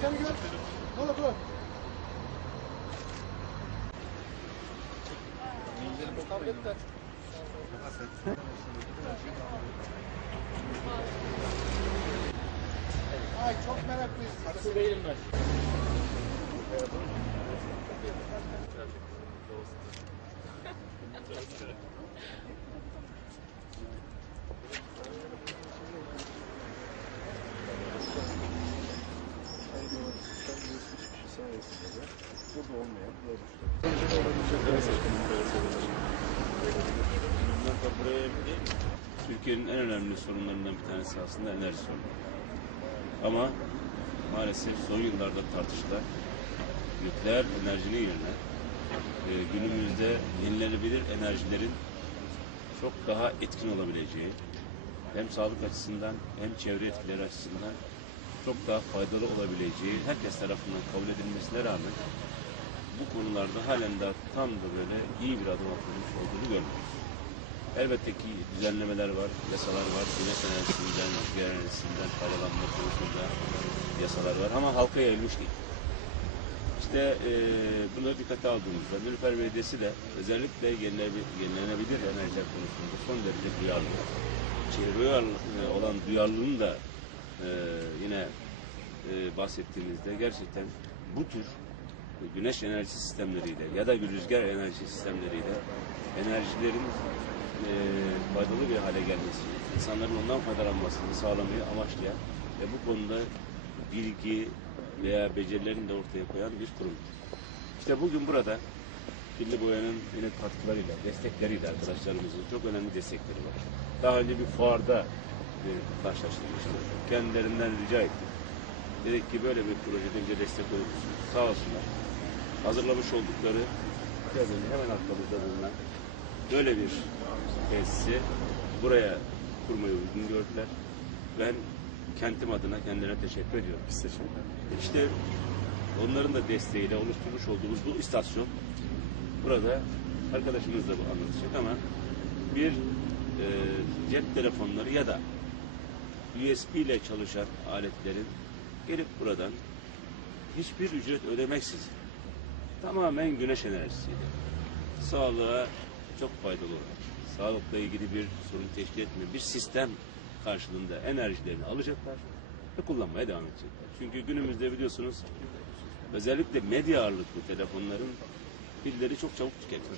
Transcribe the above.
Seni gör. Dur. Tabletler. Ay çok meraklıyız. Nasıl değilim ben? Burada olmayan Türkiye'nin en önemli sorunlarından bir tanesi aslında enerji sorunu. Ama maalesef son yıllarda tartışılan nükleer enerjinin yerine günümüzde yenilenebilir enerjilerin çok daha etkin olabileceği, hem sağlık açısından hem çevre etkileri açısından çok daha faydalı olabileceği herkes tarafından kabul edilmesine rağmen bu konularda halen daha tam da böyle iyi bir adım atılmış olduğunu görmüyoruz. Elbette ki düzenlemeler var, yasalar var, güneş enerjisinden, rüzgar enerjisinden faydalanma konusunda yasalar var ama halka yayılmış değil. İşte bunları dikkate aldığımızda Nilüfer Belediyesi de özellikle yenilenebilir enerjiler konusunda son derece duyarlı. Çevreye olan duyarlılığını da yine bahsettiğimizde gerçekten bu tür güneş enerji sistemleriyle ya da rüzgar enerji sistemleriyle enerjilerin faydalı bir hale gelmesi, insanların ondan faydalanmasını sağlamayı amaçlayan ve bu konuda bilgi veya becerilerini de ortaya koyan bir kurum. İşte bugün burada Pilli Boya'nın yine katkılarıyla, destekleriyle arkadaşlarımızın çok önemli destekleri var. Daha önce bir fuarda karşılaştırmıştık. Kendilerinden rica ettik. Dedik ki böyle bir projede bize destek olur musunuz? Sağ olsunlar. Hazırlamış oldukları hemen arkamızda bulunan böyle bir tesisi buraya kurmayı uygun gördüler. Ben kentim adına kendilerine teşekkür ediyorum. İşte onların da desteğiyle oluşturmuş olduğumuz bu istasyon burada arkadaşımız da anlatacak ama bir cep telefonları ya da USB ile çalışan aletlerin gelip buradan hiçbir ücret ödemeksizin tamamen güneş enerjisiyle sağlığa çok faydalı olan, sağlıkla ilgili bir sorun teşkil etmeyen bir sistem karşılığında enerjilerini alacaklar ve kullanmaya devam edecekler. Çünkü günümüzde biliyorsunuz özellikle medya ağırlıklı telefonların pilleri çok çabuk tüketiyor.